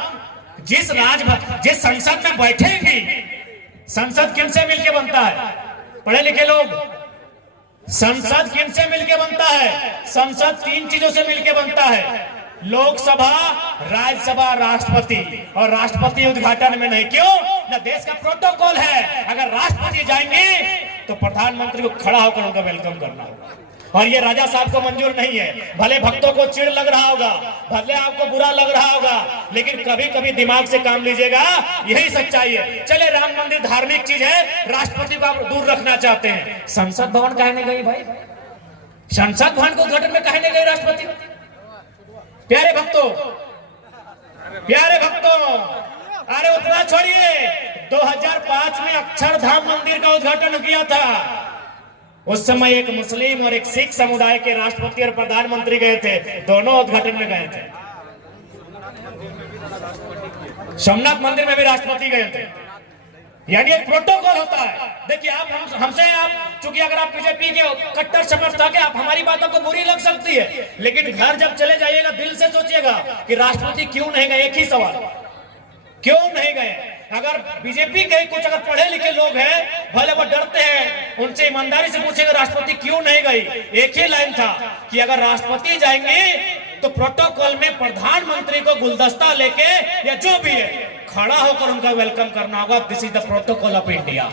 जिस संसद में बैठेंगी, संसद किनसे मिलके बनता है? पढ़े लिखे लोग, संसद किनसे मिलके बनता है? संसद 3 चीजों से मिलके बनता है, लोकसभा, राज्यसभा, राष्ट्रपति। और राष्ट्रपति उद्घाटन में नहीं, क्यों? न देश का प्रोटोकॉल है, अगर राष्ट्रपति जाएंगे तो प्रधानमंत्री को खड़ा होकर उनका वेलकम करना होगा, और ये राजा साहब को मंजूर नहीं है। भले भक्तों को चिढ़ लग रहा होगा, भले आपको बुरा लग रहा होगा, लेकिन कभी कभी दिमाग से काम लीजिएगा, यही सच्चाई है। चले राम मंदिर धार्मिक चीज है, राष्ट्रपति को आप दूर रखना चाहते हैं, संसद भवन काहे नहीं गई भाई? संसद भवन को उद्घाटन में काहे नहीं गई राष्ट्रपति? प्यारे भक्तों, प्यारे भक्तों, अरे उतना छोड़िए, 2005 में अक्षरधाम मंदिर का उद्घाटन किया था। उस समय एक मुस्लिम और एक सिख समुदाय के राष्ट्रपति और प्रधानमंत्री गए थे, दोनों उद्घाटन में गए थे। सोमनाथ मंदिर में भी राष्ट्रपति गए थे। यानी एक प्रोटोकॉल होता है। देखिए आप हमसे आप चूंकि अगर आप बीजेपी के कट्टर समर्थक है, आप हमारी बातों को बुरी लग सकती है, लेकिन घर जब चले जाइएगा दिल से सोचिएगा कि राष्ट्रपति क्यों नहीं गए। एक ही सवाल, क्यों नहीं गए? अगर बीजेपी के कुछ अगर पढ़े लिखे लोग हैं, भले वो डरते हैं, उनसे ईमानदारी से पूछेगा राष्ट्रपति क्यों नहीं गई। एक ही लाइन था कि अगर राष्ट्रपति जाएंगे तो प्रोटोकॉल में प्रधानमंत्री को गुलदस्ता लेके या जो भी है खड़ा होकर उनका वेलकम करना होगा। This is the protocol of India.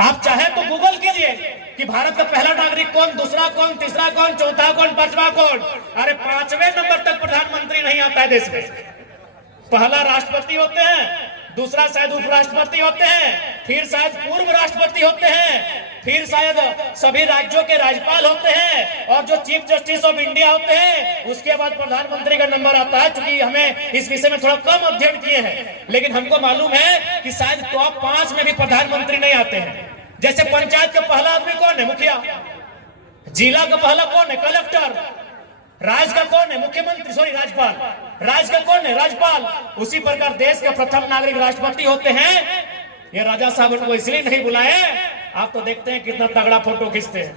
आप चाहे तो गूगल कीजिए कि भारत का पहला नागरिक कौन, दूसरा कौन, तीसरा कौन, चौथा कौन, पांचवा कौन। अरे 5वें नंबर तक प्रधानमंत्री नहीं आता है देश में। पहला राष्ट्रपति होते हैं, दूसरा शायद उपराष्ट्रपति होते हैं, फिर शायद पूर्व राष्ट्रपति होते हैं, फिर शायद सभी राज्यों के राज्यपाल होते हैं, और जो चीफ जस्टिस ऑफ इंडिया होते हैं उसके बाद प्रधानमंत्री का नंबर आता है। क्योंकि हमें इस विषय में थोड़ा कम अध्ययन किए हैं, लेकिन हमको मालूम है कि शायद टॉप 5 में भी प्रधानमंत्री नहीं आते हैं। जैसे पंचायत का पहला आदमी कौन है? मुखिया। जिला का पहला कौन है? कलेक्टर। राज्य का कौन है? मुख्यमंत्री, सॉरी राज्यपाल। राज्य का कौन है? राज्यपाल। उसी प्रकार देश के प्रथम नागरिक राष्ट्रपति होते हैं। ये राजा साहब उनको इसलिए नहीं बुलाए, आप तो देखते हैं कितना तगड़ा फोटो खींचते हैं।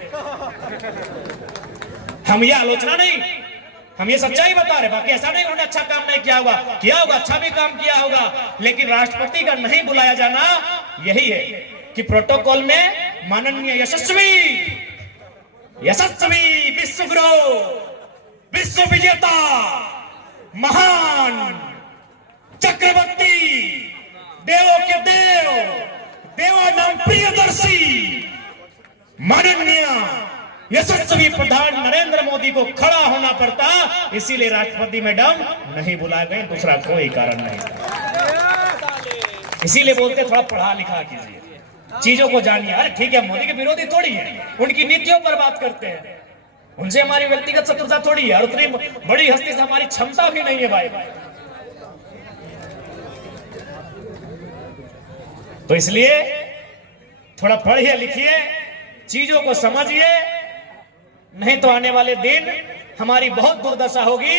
हम ये आलोचना नहीं, हम ये सच्चाई बता रहे। बाकी ऐसा नहीं उन्होंने अच्छा काम नहीं किया होगा, किया होगा, अच्छा भी काम किया होगा, लेकिन राष्ट्रपति का नहीं बुलाया जाना यही है कि प्रोटोकॉल में माननीय यशस्वी विश्वगुरु, विश्व विजेता, महान, चक्रवर्ती, देवों के देव, देवानाम प्रियदर्शी, माननीय यशस्वी प्रधान नरेंद्र मोदी को खड़ा होना पड़ता। इसीलिए राष्ट्रपति मैडम नहीं बुलाए गए, दूसरा कोई कारण नहीं। इसीलिए बोलते थोड़ा पढ़ा लिखा कीजिए, चीजों को जानिए। अरे ठीक है, मोदी के विरोधी थोड़ी है, उनकी नीतियों पर बात करते हैं, उनसे हमारी व्यक्तिगत शत्रुता थोड़ी है, और उतनी बड़ी हस्ती से हमारी क्षमता भी नहीं है भाई। तो इसलिए थोड़ा पढ़िए लिखिए, चीजों को समझिए, नहीं तो आने वाले दिन हमारी बहुत दुर्दशा होगी।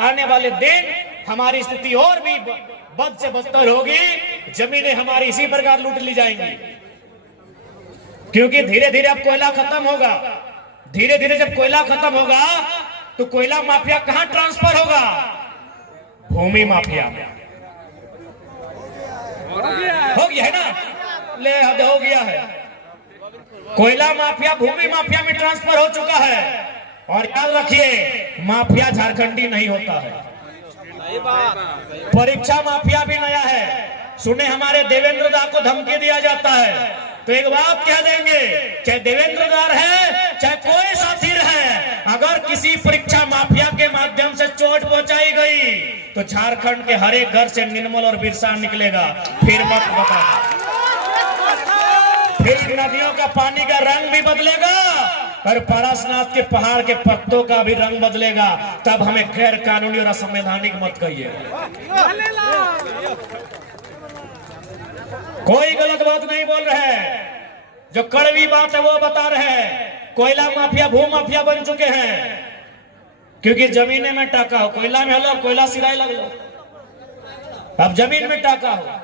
आने वाले दिन हमारी स्थिति और भी बद से बदतर होगी। जमीनें हमारी इसी प्रकार लूट ली जाएंगी, क्योंकि धीरे धीरे अब कोयला खत्म होगा। धीरे धीरे जब कोयला खत्म होगा तो कोयला माफिया कहां ट्रांसफर होगा? भूमि माफिया में। हो गया है ना, ले हद हो गया है। कोयला माफिया भूमि माफिया में ट्रांसफर हो चुका है। और याद रखिए, माफिया झारखंडी नहीं होता है, परीक्षा माफिया भी नया है। सुने हमारे देवेंद्र दा को धमकी दिया जाता है, तो एक बात कह देंगे, चाहे देवेंद्र दा है चाहे कोई साथी रहे, अगर किसी परीक्षा माफिया के माध्यम से चोट पहुंचाई गई तो झारखंड के हर एक घर से निर्मल और बिरसा निकलेगा। फिर मत बताना, फिर नदियों का पानी का रंग भी बदलेगा और पारसनाथ के पहाड़ के पत्तों का भी रंग बदलेगा। तब हमें गैर कानूनी और असंवैधानिक मत कहिए। कोई गलत बात नहीं बोल रहे, जो कड़वी बात है वो बता रहे हैं। कोयला माफिया भू माफिया बन चुके हैं, क्योंकि जमीने में टाका हो, कोयला में हलो, कोयला सिराए लग लो, अब जमीन में टाका हो।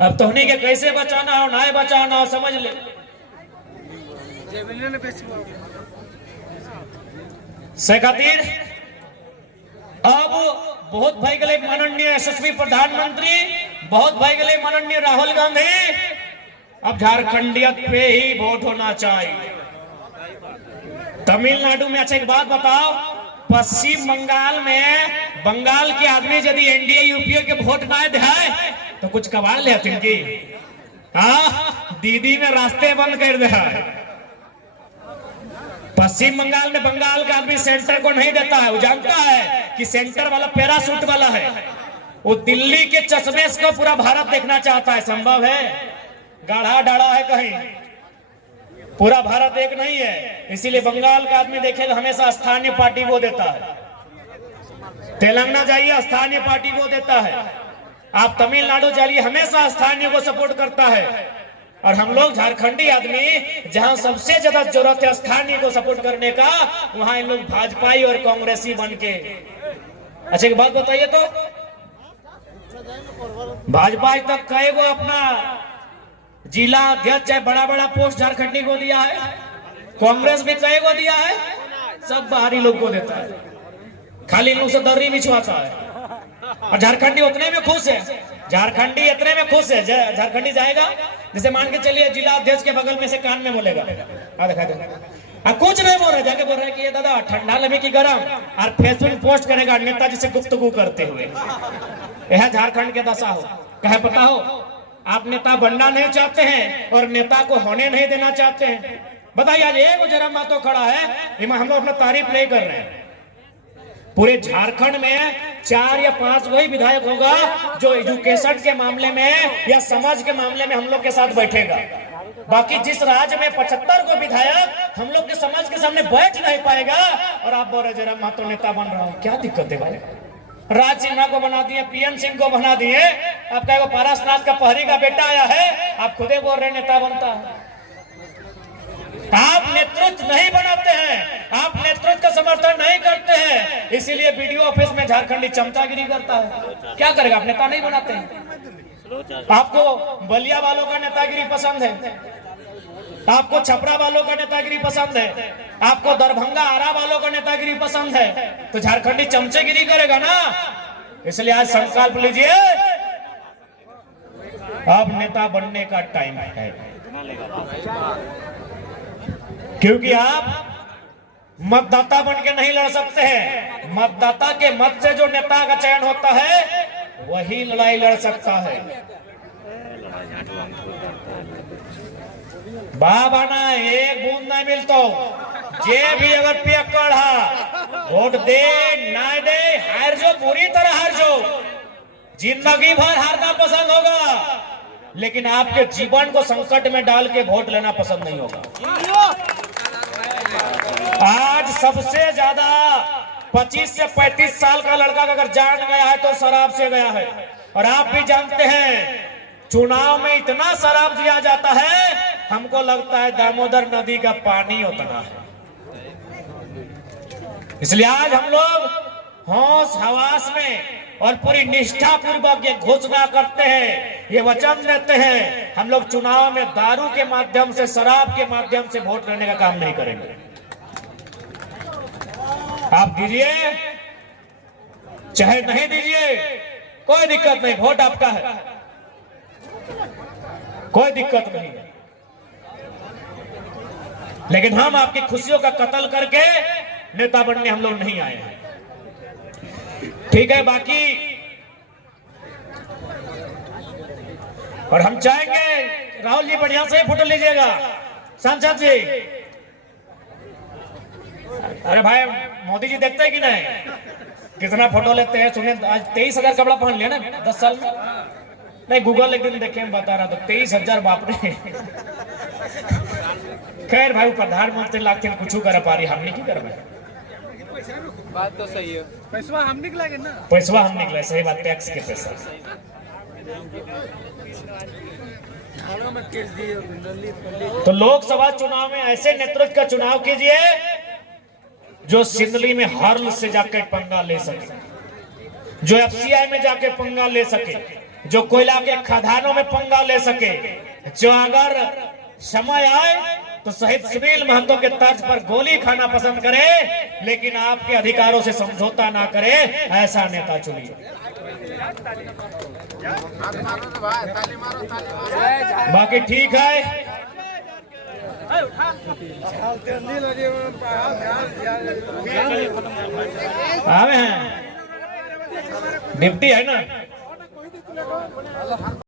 अब तो उन्हीं के कैसे बचाना हो, ना बचाना हो, समझ ले। से खातिर अब बहुत भाई गए माननीय यशस्वी प्रधानमंत्री, बहुत भाई गए माननीय राहुल गांधी। अब झारखंडियत पे ही वोट होना चाहिए। तमिलनाडु में, अच्छा एक बात बताओ, पश्चिम बंगाल में बंगाल के आदमी यदि एनडीए यूपीए के वोट ना दे तो कुछ कबाल ले तिनकी। हाँ, दीदी में रास्ते बंद कर दे। पश्चिम बंगाल में बंगाल का आदमी सेंटर को नहीं देता है, वो जानता है कि सेंटर वाला पैरासूट वाला है। वो दिल्ली के चश्मे को पूरा भारत देखना चाहता है। संभव है? गाढ़ा डाढ़ा है कहीं, पूरा भारत एक नहीं है। इसीलिए बंगाल का आदमी देखेगा हमेशा स्थानीय पार्टी वो देता है। तेलंगाना जाइए, स्थानीय पार्टी वो देता है। आप तमिलनाडु जाइए, हमेशा स्थानीय को सपोर्ट करता है। और हम लोग झारखंडी आदमी, जहां सबसे ज्यादा जरूरत है स्थानीय को सपोर्ट करने का, वहां इन लोग भाजपाई और कांग्रेसी बन के। अच्छा एक बात बताइए, तो भाजपा आज तक कई गो अपना जिला अध्यक्ष चाहे बड़ा बड़ा पोस्ट झारखंडी को दिया है, कांग्रेस भी कई को दिया है, सब बाहरी लोग को देता है, खाली इन लोग से दर्री बिछवाता है। और झारखंडी उतने में खुश है, झारखंडी इतने में खुश है, झारखंडी जाएगा जैसे मान के चलिए जिला अध्यक्ष के बगल में से कान में बोलेगा, दिखा दे कुछ नहीं बोल रहे, जाके बोल रहे कि ये दादा ठंडा लगे कि गरम, और फेसबुक पोस्ट करेगा नेताजी से गुफ्तगू करते हुए। यह झारखंड के दशा हो, कहे पता हो आप नेता बनना नहीं चाहते हैं और नेता को होने नहीं देना चाहते हैं। बताइए आज एक जरा मातो खड़ा है, हम लोग अपना तारीफ नहीं कर रहे हैं, पूरे झारखंड में 4 या 5 वही विधायक होगा जो एजुकेशन के मामले में या समाज के मामले में हम लोग के साथ बैठेगा। बाकी जिस राज्य में 75 को विधायक हम लोग के समाज के सामने बैठ नहीं पाएगा, और आप बोल रहे जरा महतो नेता बन रहा हूँ, क्या दिक्कत है भाई? राज सिन्हा को बना दिए, पीएन सिंह को बना दिए, आपका वो पारसनाथ का पहरी का बेटा आया है, आप खुदे बोल रहे नेता बनता है। आप नेतृत्व नहीं बनाते हैं, आप नेतृत्व का समर्थन नहीं करते हैं, इसीलिए वीडियो ऑफिस में झारखंडी चमचागिरी करता है। क्या करेगा, आप नेता नहीं बनाते हैं। आपको बलिया वालों का नेतागिरी पसंद है, आपको छपरा वालों का नेतागिरी पसंद है, आपको दरभंगा आरा वालों का नेतागिरी पसंद है, तो झारखंडी चमचेगिरी करेगा ना। इसलिए आज संकल्प लीजिए, अब नेता बनने का टाइम है, क्योंकि आप मतदाता बन के नहीं लड़ सकते हैं। मतदाता के मत से जो नेता का चयन होता है वही लड़ाई लड़ सकता है। बाबा ना एक बूंद नहीं मिलता, जे भी अगर पियक्कड़ है वोट दे ना दे, हार जो पूरी तरह हार जो, जिंदगी भर हारना पसंद होगा, लेकिन आपके जीवन को संकट में डाल के वोट लेना पसंद नहीं होगा। आज सबसे ज्यादा 25 से 35 साल का लड़का अगर जान गया है तो शराब से गया है, और आप भी जानते हैं चुनाव में इतना शराब दिया जाता है, हमको लगता है दामोदर नदी का पानी उतना है। इसलिए आज हम लोग होश हवास में और पूरी निष्ठा पूर्वक ये घोषणा करते हैं, ये वचन देते हैं, हम लोग चुनाव में दारू के माध्यम से, शराब के माध्यम से वोट लेने का काम नहीं करेंगे। आप दीजिए चाहे नहीं दीजिए, कोई दिक्कत नहीं, वोट आपका है, कोई दिक्कत नहीं है, लेकिन हम आपकी खुशियों का कत्ल करके नेता बनने हम लोग नहीं आए हैं, ठीक है। बाकी और हम चाहेंगे राहुल जी बढ़िया से फोटो लीजिएगा, सांसद जी। अरे भाई मोदी जी देखते हैं कि नहीं, कितना फोटो लेते हैं। सुने आज 23,000 कपड़ा पहन लिया ना 10 साल में, नहीं गूगल एक दिन देखे बता रहा, तो 23,000 बाप रे। खैर भाई प्रधानमंत्री लाख कुछ कर पा रही, हम नहीं की कर बात तो सही है, पैसा हम निकलेंगे ना, पैसा हम निकले, सही बात, टैक्स के पैसा। तो लोकसभा चुनाव में ऐसे नेतृत्व का चुनाव कीजिए जो सिंदली में हर्ल से जाकर पंगा ले सके, जो एफसीआई में जाके पंगा ले सके, जो कोयला के खदानों में पंगा ले सके, जो अगर समय आए तो शहीद सुनील महतो के तर्ज पर गोली खाना पसंद करे, लेकिन आपके अधिकारों से समझौता ना करे, ऐसा नेता चुनिए। बाकी ठीक है, आवे हैं डिप्टी है ना।